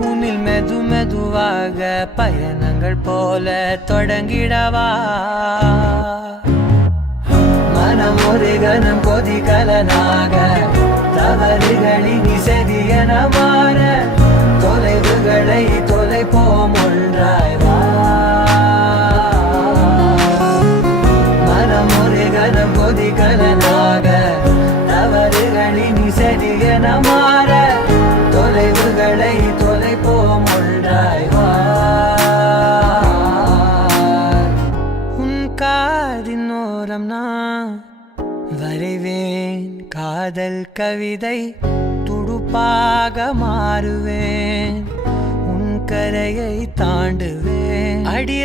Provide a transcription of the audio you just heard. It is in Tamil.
உன்னில் மெது மெதுவாக பயணங்கள் போல தொடங்கிடவா மனம் ஒரு கணம் கொதிகலனாக தவறுகளின் இசதியன மாற தொலைவுகளை தொலைப்போம் ஒன்றாய் வா மனம் ஒரு கணம் கொதிகலனாக தவறுகளின் இசதியன மாற தொலைவுகளை தொலைப்போம் ஒன்றாய் வா உன் காதின் ஓரம் நான் வரைவேன் காதல் கவிதை துடுப்பாக மாறுவேன் உன் கரையை தாண்டுவேன் அடி